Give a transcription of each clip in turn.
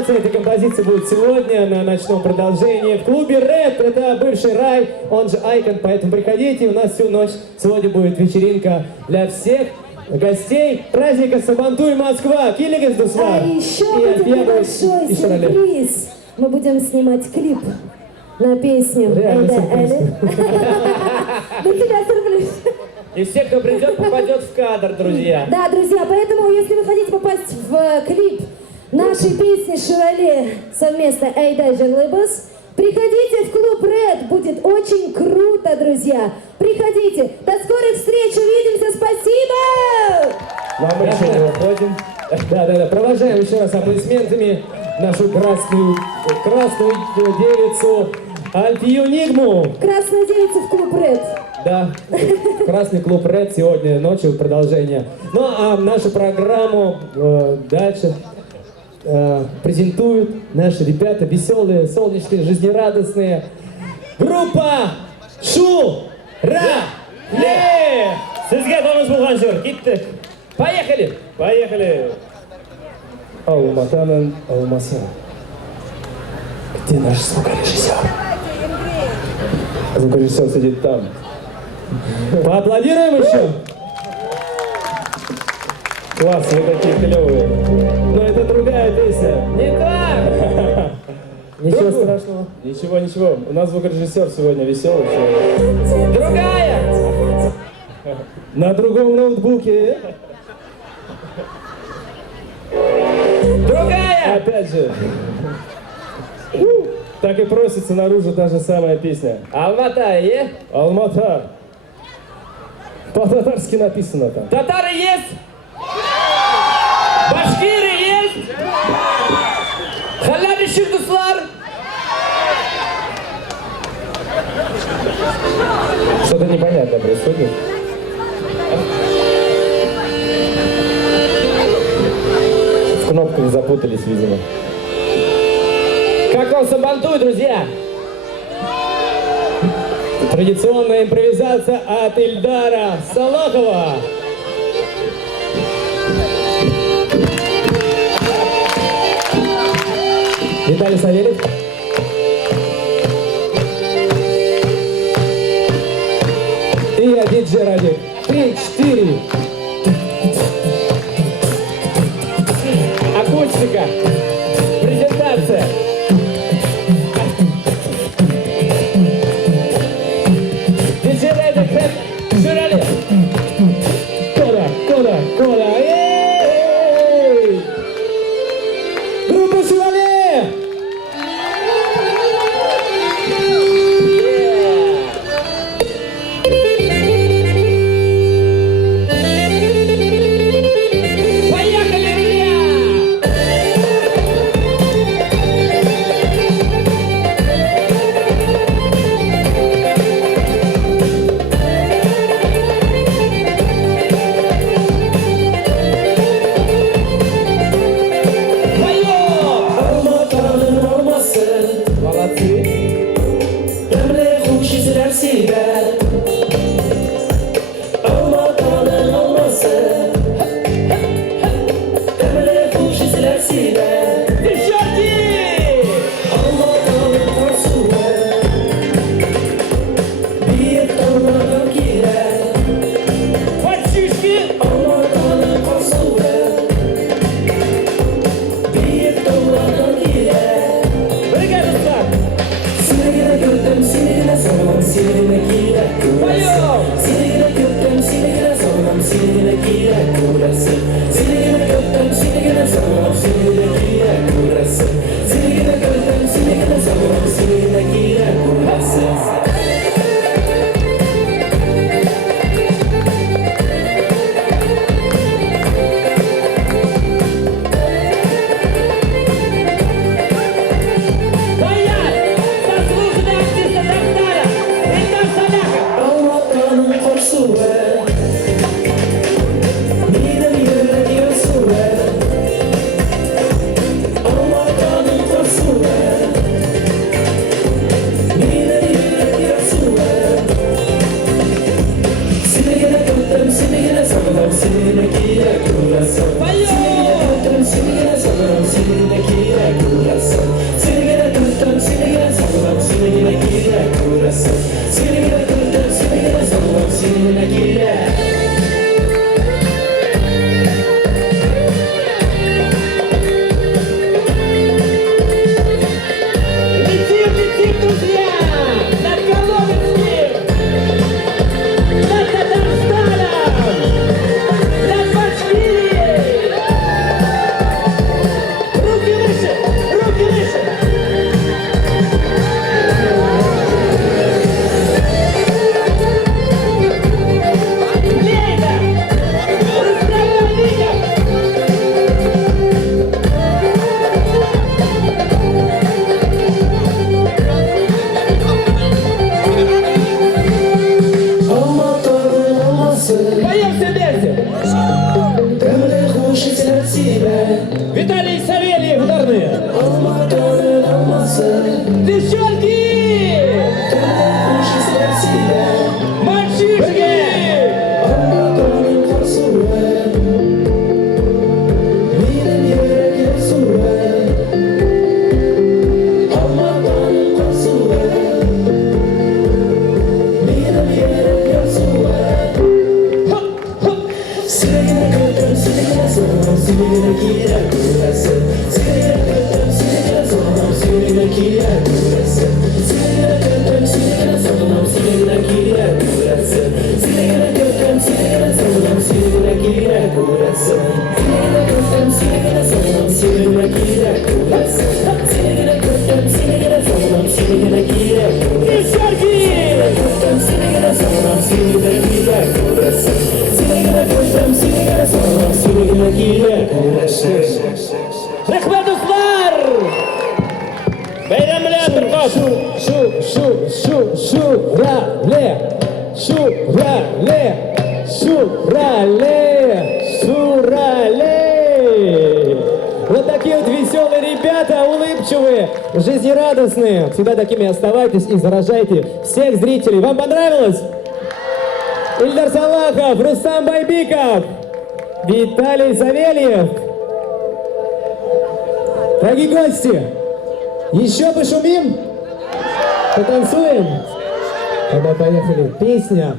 презентация этой композиции будет сегодня на ночном продолжении в клубе Red. Это бывший рай, он же Айкон, поэтому приходите. У нас всю ночь сегодня будет вечеринка для всех гостей праздника Сабантуй Москва. Киллигас Дусвар. А еще будет небольшой сюрприз. Мы будем снимать клип на песню «Эда Эли». Для тебя сюрприз. И все, кто придет, попадет в кадр, друзья. Да, друзья, поэтому, если вы хотите попасть в клип нашей песни «Шевроле» совместно «Эйда Жерлыбас», приходите в клуб Red, будет очень круто, друзья. Приходите. До скорых встреч, увидимся, спасибо! А мы еще не уходим. Да. Провожаем еще раз аплодисментами нашу красную девицу Альфию Нигму. Красная девица в клуб Red. Да, красный клуб Red сегодня ночью продолжение. Ну а нашу программу дальше презентуют наши ребята веселые, солнечные, жизнерадостные. Группа Шу-Ра-Ле! Sizga to'g'ri bo'lgan jo'r, ketdik. Поехали! Поехали! Алматаның алмасы. Где наш звукорежиссер? Звукорежиссер сидит там. Поаплодируем еще! Класс, вы такие клевые. Но это другая песня. Не так! Ничего страшного. Ничего. У нас звукорежиссер сегодня веселый человек. Другая! На другом ноутбуке. Другая! Опять же. Так и просится наружу та же самая песня. Алматай, Алмата. По-татарски написано там. татары есть? Башкиры есть? Халяби Ширдуслар? Что-то непонятное происходит. В кнопках запутались, видимо. Как вам Сабантуй, друзья? Традиционная импровизация от Ильдара Салахова. Виталий Савельев. И я, диджей Радик. 3-4. Акустика. Презентация. Диджей Радик. Шевроле. Кола. Эй! Группа Шевроле! Поехали, друзья! Девчонки! Мальчишки! Рахмет Усмар! Bayramlar Turqosh! Шурале! Вот такие вот веселые ребята, улыбчивые, жизнерадостные. Всегда такими оставайтесь и заражайте всех зрителей. Вам понравилось? Ильдар Салахов, Рустам Байбиков, Виталий Савельев. Дорогие гости, еще пошумим? Потанцуем? Тогда поехали. Песня,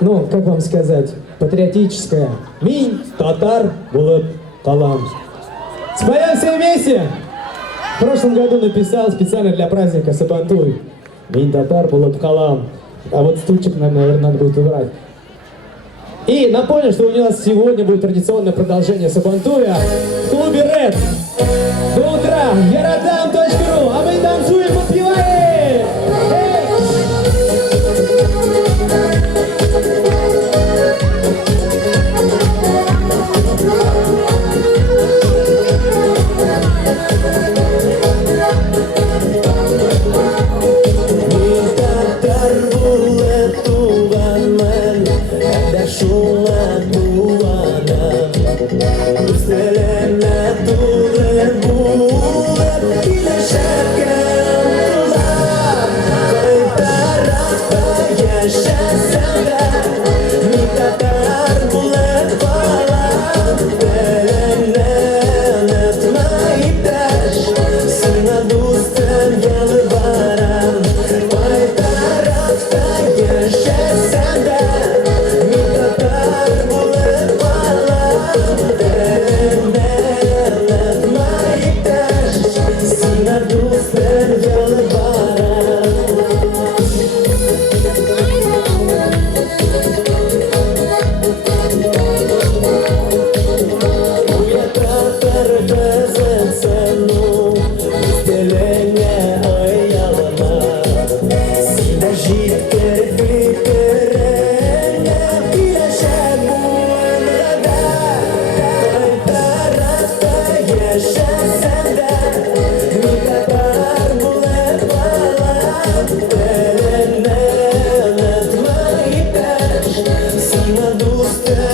ну, как вам сказать, патриотическая. Минь, татар, булат, талам. Споем все вместе? В прошлом году написал специально для праздника Сабантуй. Минь, татар, булат, халам. А вот стульчик нам, наверное, надо будет убрать. И напомню, что у нас сегодня будет традиционное продолжение Сабантуя в клубе Red. До утра. Yaradam.ru. А мы танцуем, подпеваем. Сина дусте